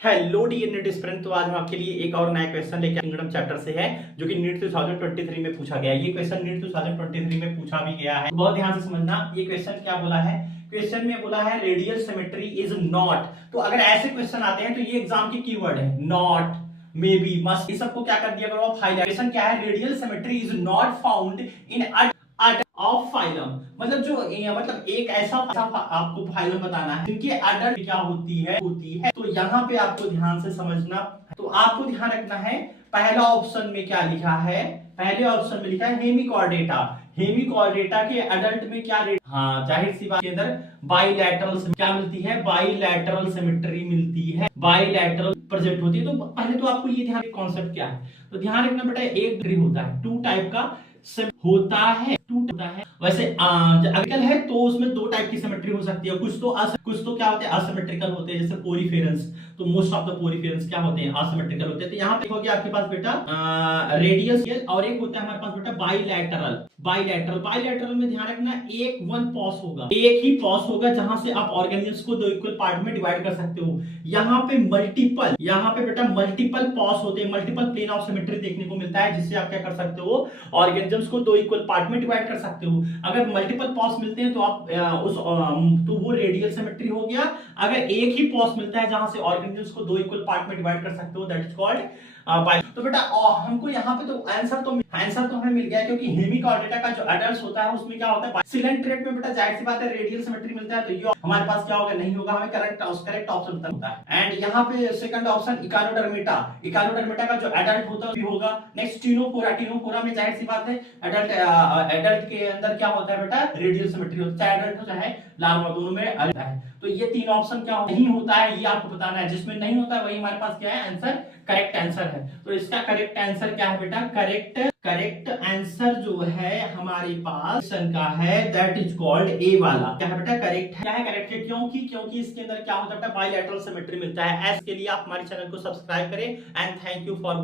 Hello dear NEET student. तो आज हम आपके लिए एक और नया क्वेश्चन लेके किंगडम चैप्टर से है जो कि नीट 2023 में पूछा गया है। ये क्वेश्चन नीट 2023 में पूछा भी गया है। बहुत ध्यान से समझना ये क्वेश्चन क्या बोला है। क्वेश्चन में बोला है रेडियल सिमेट्री इज नॉट। तो अगर ऐसे क्वेश्चन आते हैं तो ये एग्जाम की कीवर्ड है नॉट, मे बी, मस्ट, इस सबको क्या कर दिया करो आप हाईलाइट। क्वेश्चन क्या है, radial symmetry is not found in of phylum. मतलब जो मतलब एक ऐसा आपको फाइलम बताना है जिनकी अडल्ट क्या होती है। तो यहाँ पे आपको ध्यान से समझना। तो आपको ध्यान रखना है पहला ऑप्शन में क्या लिखा है। पहले ऑप्शन में लिखा है हेमिकॉर्डेटा। हेमिकॉर्डेटा के अडल्ट में क्या रेट, हाँ जाहिर सी बात के अंदर बाइलैटरल क्या मिलती है, बाइलैटरल सिमेट्री मिलती है, बाइलैटरल प्रेजेंट होती है। तो पहले तो आपको ये ध्यान, कॉन्सेप्ट क्या है तो ध्यान रखना बेटा, एक डिग्री होता है, टू टाइप का होता है, टू होता है। वैसे अगर है तो उसमें दो टाइप की सिमेट्री हो सकती है। कुछ तो क्या होते हैं असिमेट्रिकल होते हैं, जैसे पोरीफेरेंस। तो मोस्ट ऑफ द पोरीफेरेंस क्या होते हैं असिमेट्रिकल होते हैं। तो यहाँ पे देखोगे आपके पास बेटा रेडियस और एक होता है हमारे पास बेटा बाइलैटरल। बाइलैटरल में ध्यान रखना एक वन पॉस होगा, एक ही पॉस होगा जहां से आप ऑर्गेनिल्स को दो इक्वल पार्ट में डिवाइड कर सकते हो। यहाँ पे बेटा मल्टीपल पॉस होते हैं, मल्टीपल प्लेन ऑफ सिमेट्री देखने को मिलता है, जिससे आप क्या कर सकते हो ऑर्गेनिजम्स को दो इक्वल पार्ट में डिवाइड कर सकते हो। अगर मल्टीपल पॉस मिलते हैं तो आप तो वो रेडियल सिमेट्री हो गया। अगर एक ही पॉस मिलता है जहां से ऑर्गेनिजम्स को दो इक्वल पार्ट में डिवाइड कर सकते हो, दैट इज कॉल्ड बाई। तो बेटा हमको यहाँ पे तो आंसर तो हमें मिल गया, क्योंकि हेमिकॉर्डेटा का जो अडल्ट होता है उसमें क्या होता है सिलेंट्रेट में बेटा जाहिर सी बात है रेडियल सिमेट्री मिलता है। तो ये हमारे पास क्या होगा, नहीं होगा, हमें करेक्ट ऑप्शन होता है। एंड यहाँ पे सेकंड ऑप्शन इकानोडर्मेटा का जो अडल्ट होता है भी होगा। नेक्स्ट टीनोफोरा में जाहिर सी बात है अडल्ट के अंदर क्या होता है बेटा रेडियल सिमेट्री होता है, चाहे अडल्ट हो चाहे लार्वा, दोनों में अलग है। तो ये तीन ऑप्शन क्या नहीं होता है ये आपको बताना है। जिसमें नहीं होता है वही हमारे पास क्या है आंसर, करेक्ट आंसर है। तो इसका करेक्ट आंसर क्या है बेटा, करेक्ट आंसर जो है हमारे पास का है दैट इज कॉल्ड ए वाला। क्या है बेटा करेक्ट है, क्या है करेक्ट है, क्योंकि इसके अंदर क्या होता है बाइलैटरल सिमेट्री मिलता है। ऐसे के लिए आप हमारे चैनल को सब्सक्राइब करें एंड थैंक यू फॉर